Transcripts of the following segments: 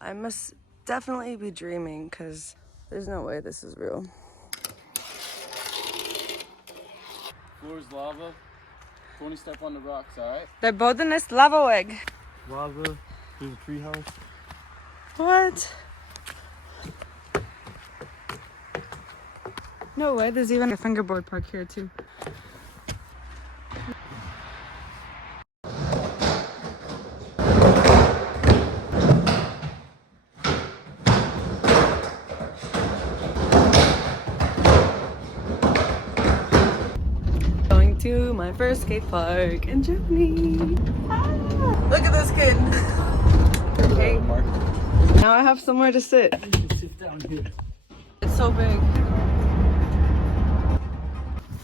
I must definitely be dreaming because there's no way this is real. Floor's lava. Don't step on the rocks, alright? They're both in this lava egg. Lava. There's a tree house. What? No way, there's even a fingerboard park here too. Going to my first skate park in Germany. Ah, look at this kid. Okay. Now I have somewhere to sit. Sit down here. It's so big.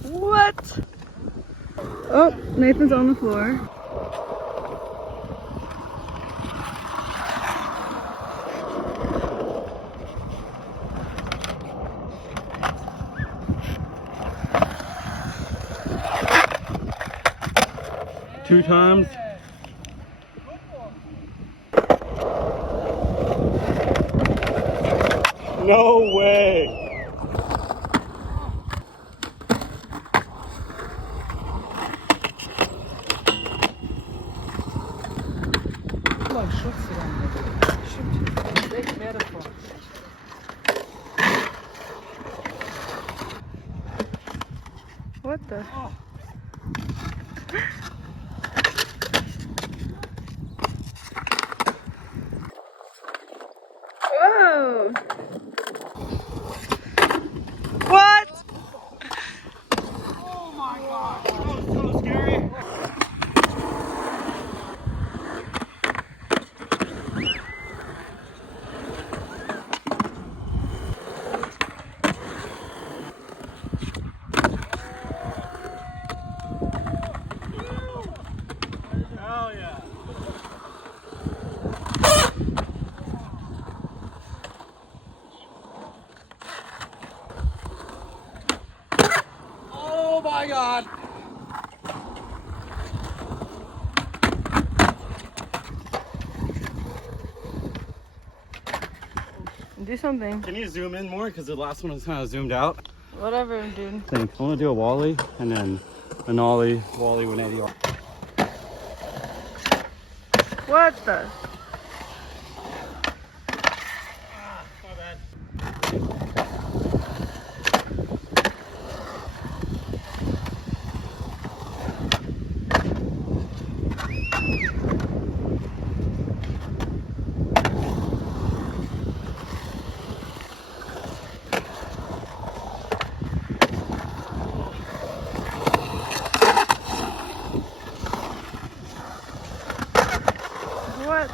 What? Oh, Nathan's on the floor. Two times. No way. What the? Whoa! What? Oh my god. That was so scary. Hell yeah. Oh my god. Do something. Can you zoom in more? Because the last one was kind of zoomed out. Whatever, dude. I think I want to do a wally and then an ollie, wally 180. What the? My bad. What?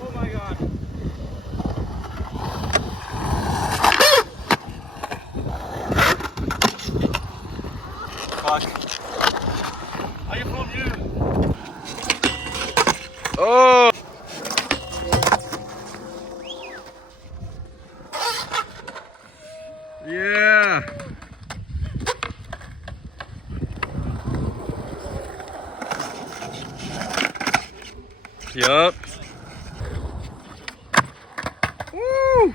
Oh my god. Fuck. I can film you. Oh! Yeah! Yup. Woo!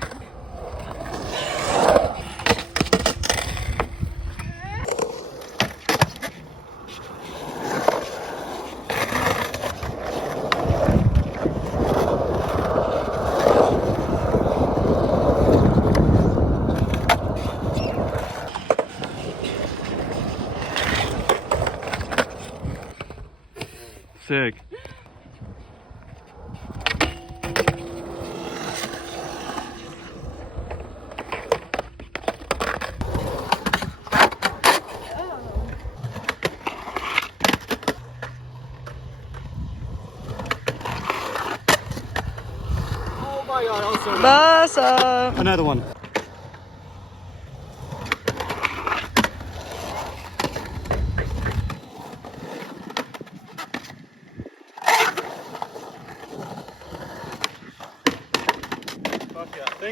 Sick. Oh my god, also Basa. another one.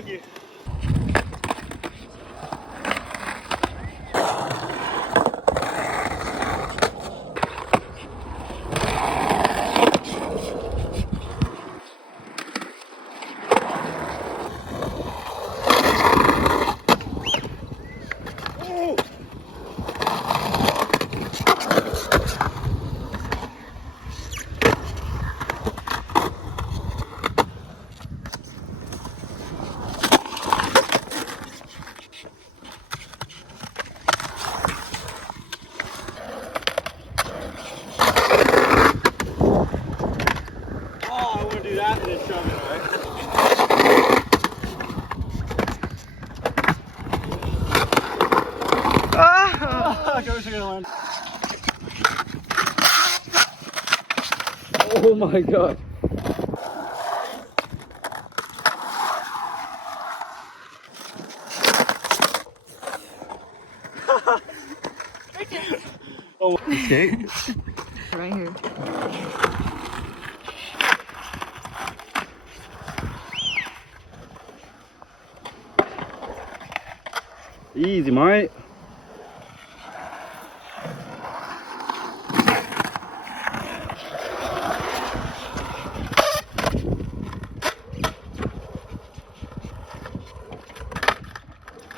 Thank you. Oh my god. Oh, okay. Right here. Easy, mate.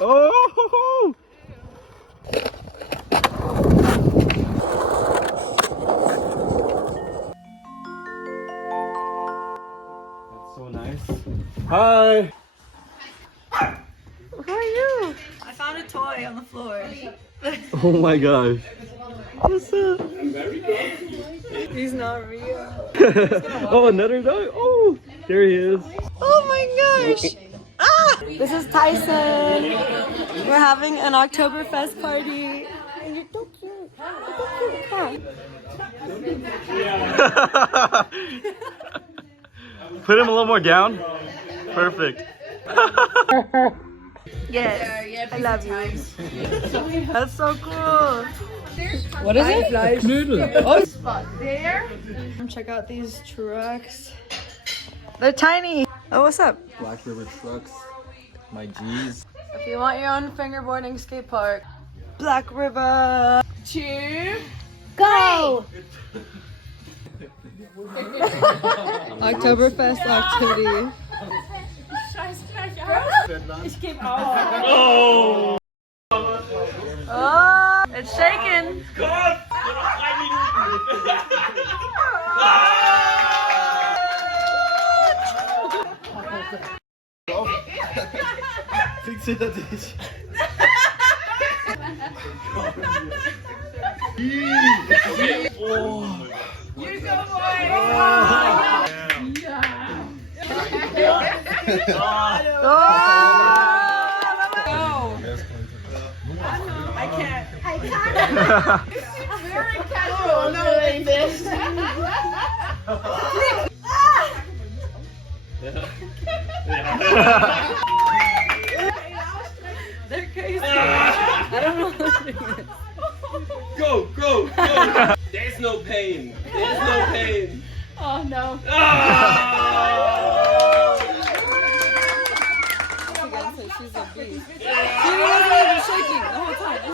Oh! That's so nice. Hi. Who are you? I found a toy on the floor. Oh my gosh. What's up? He's not real. Oh, another dog? Oh, there he is. Oh my gosh! Ah! This is Tyson. We're having an Oktoberfest party. And you're so cute. You're so cute. Come. Put him a little more down. Perfect. Yes, I love you. That's so cool. What is it? Knödel. Oh, Check out these trucks. They're tiny. Oh, what's up? Black River trucks. My G's. If you want your own fingerboarding skate park, Black River. go! Oktoberfest activity. Oh! Oh, it's shaking. God! Fixiert er dich. Oh. You go, boy. I can't. Very casual doing this. They're crazy. I don't know what to do. Go, go, go! There's no pain. There's no pain. Oh no. She's a beast. She wasn't even shaking the whole time.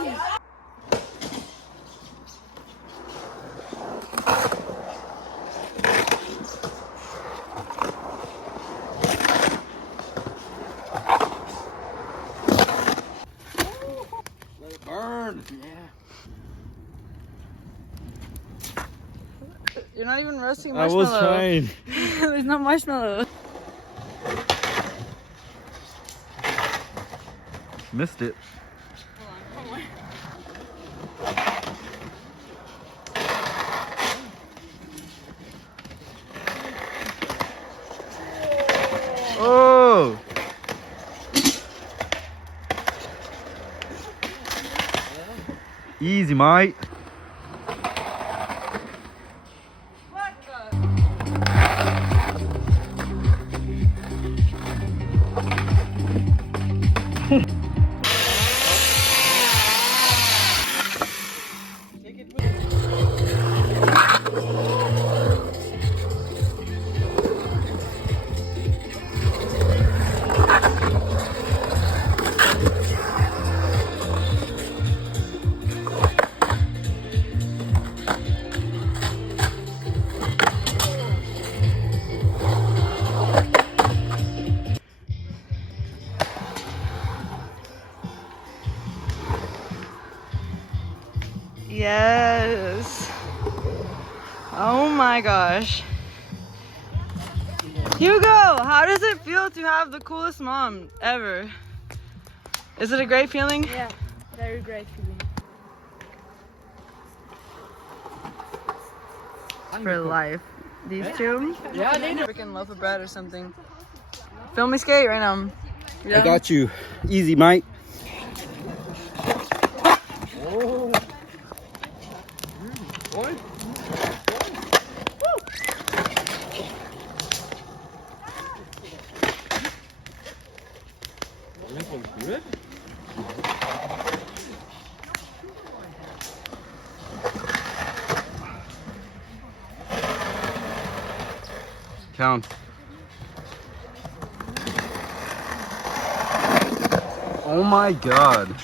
Burn! You're not even roasting I marshmallow. was trying. There's no marshmallow. Missed it. Oh! Easy, mate. What the? Yes. Oh my gosh. Hugo, how does it feel to have the coolest mom ever? Is it a great feeling? Yeah, very great feeling. For life. These two? Yeah, they do. Freaking loaf of bread or something. Film me skate right now. I got you. Easy, mate. Count. Oh my god.